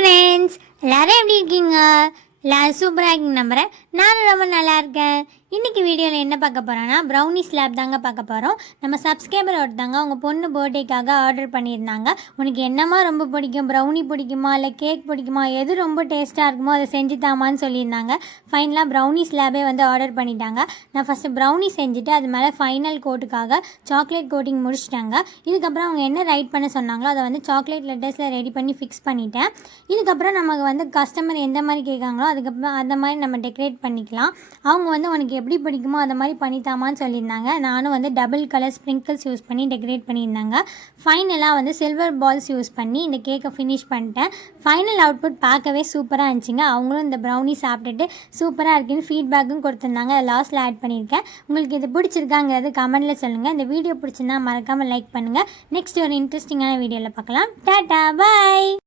Friends, எல்லாரும் எப்படி இருக்கீங்க? எல்லாரும் சூப்பராக இருக்கீங்க நம்புகிறேன். நானும் ரொம்ப நல்லா இருக்கேன். இன்றைக்கி வீடியோவில் என்ன பார்க்க போகிறோன்னா ப்ரௌனி ஸ்லாப் தாங்க பார்க்க போகிறோம். நம்ம சப்ஸ்கிரைபர் ஒருத்தாங்க அவங்க பொண்ணு பர்த்டேக்காக ஆர்டர் பண்ணியிருந்தாங்க. உனக்கு என்னம்மா ரொம்ப பிடிக்கும், ப்ரௌனி பிடிக்குமா இல்லை கேக் பிடிக்குமா, எது ரொம்ப டேஸ்ட்டாக இருக்குமோ அதை செஞ்சு தாமான்னு சொல்லியிருந்தாங்க. ஃபைனலாக ப்ரௌனி ஸ்லாபே வந்து ஆர்டர் பண்ணிட்டாங்க. நான் ஃபஸ்ட்டு ப்ரௌனி செஞ்சுட்டு அது மேலே ஃபைனல் கோட்டுக்காக சாக்லேட் கோட்டிங் முடிச்சிட்டாங்க. இதுக்கப்புறம் அவங்க என்ன ரைட் பண்ண சொன்னாங்களோ அதை வந்து சாக்லேட் லெட்டர்ஸில் ரெடி பண்ணி ஃபிக்ஸ் பண்ணிட்டேன். இதுக்கப்புறம் நமக்கு வந்து கஸ்டமர் எந்த மாதிரி கேட்காங்களோ அதுக்கப்புறம் அந்த மாதிரி நம்ம டெக்கரேட் பண்ணிக்கலாம். அவங்க வந்து உனக்கு எப்படி பிடிக்குமோ அதை மாதிரி பண்ணித்தாமான்னு சொல்லியிருந்தாங்க. நானும் வந்து டபுள் கலர் ஸ்ப்ரிங்கிள்ஸ் யூஸ் பண்ணி டெக்கரேட் பண்ணியிருந்தாங்க. ஃபைனலாக வந்து சில்வர் பால்ஸ் யூஸ் பண்ணி இந்த கேக்கை ஃபினிஷ் பண்ணிட்டேன். ஃபைனல் அவுட்புட் பார்க்கவே சூப்பராக இருந்துச்சுங்க. அவங்களும் இந்த ப்ரௌனி சாப்பிட்டுட்டு சூப்பராக இருக்குன்னு ஃபீட்பேக்கும் கொடுத்துருந்தாங்க. அதை லாஸ்ட்டில் ஆட் பண்ணியிருக்கேன். உங்களுக்கு இது பிடிச்சிருக்காங்கிறது கமெண்ட்டில் சொல்லுங்கள். இந்த வீடியோ பிடிச்சிருந்தா மறக்காமல் லைக் பண்ணுங்கள். நெக்ஸ்ட் ஒரு இன்ட்ரெஸ்டிங்கான வீடியோவில் பார்க்கலாம். டாடா, பாய்.